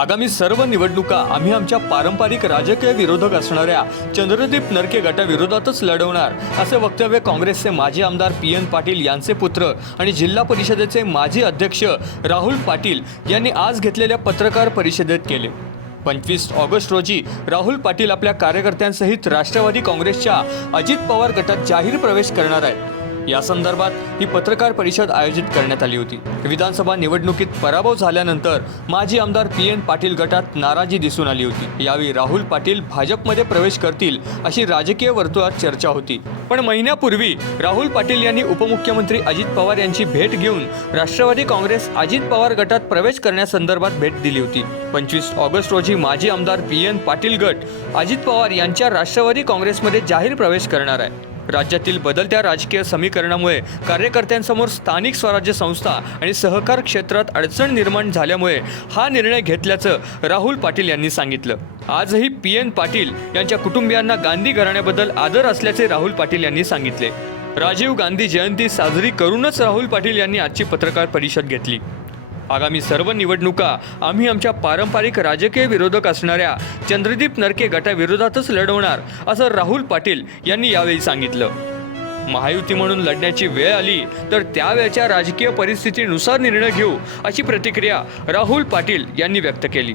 आगामी सर्व निवडणुका आम्ही आमच्या पारंपरिक राजकीय विरोधक असणाऱ्या चंद्रदीप नरके गटाविरोधातच लढवणार असे वक्तव्य काँग्रेसचे माजी आमदार पी एन पाटील यांचे पुत्र आणि जिल्हा परिषदेचे माजी अध्यक्ष राहुल पाटील यांनी आज घेतलेल्या पत्रकार परिषदेत केले. पंचवीस ऑगस्ट रोजी राहुल पाटील आपल्या कार्यकर्त्यांसहित राष्ट्रवादी काँग्रेसच्या अजित पवार गटात जाहीर प्रवेश करणार आहेत. या संदर्भात ही पत्रकार परिषद आयोजित करण्यात आली होती. विधानसभा निवडणुकीत पराभव झाल्यानंतर माजी आमदार पी. एन. पाटील गटात नाराजी दिसून आली होती. यावेळी राहुल पाटील भाजपमध्ये प्रवेश करतील अशी राजकीय वर्तुळात चर्चा होती. पण महिन्यापूर्वी राहुल पाटील यांनी उपमुख्यमंत्री अजित पवार यांची भेट घेऊन राष्ट्रवादी काँग्रेस अजित पवार गटात प्रवेश करण्यासंदर्भात भेट दिली होती. पंचवीस ऑगस्ट रोजी माजी आमदार पी. एन. पाटील गट अजित पवार यांच्या राष्ट्रवादी काँग्रेसमध्ये जाहीर प्रवेश करणार आहे. राज्यातील बदलत्या राजकीय समीकरणामुळे कार्यकर्त्यांसमोर स्थानिक स्वराज्य संस्था आणि सहकार क्षेत्रात अडचण निर्माण झाल्यामुळे हा निर्णय घेतल्याचं राहुल पाटील यांनी सांगितलं. आजही पी एन पाटील यांच्या कुटुंबियांना गांधी घराण्याबद्दल आदर असल्याचे राहुल पाटील यांनी सांगितले. राजीव गांधी जयंती साजरी करूनच राहुल पाटील यांनी आजची पत्रकार परिषद घेतली. आगामी सर्व निवडणुका आम्ही आमच्या पारंपरिक राजकीय विरोधक असणाऱ्या चंद्रदीप नरके गटाविरोधातच लढवणार असं राहुल पाटील यांनी यावेळी सांगितलं. महायुती म्हणून लढण्याची वेळ आली तर त्यावेळच्या राजकीय परिस्थितीनुसार निर्णय घेऊ अशी प्रतिक्रिया राहुल पाटील यांनी व्यक्त केली.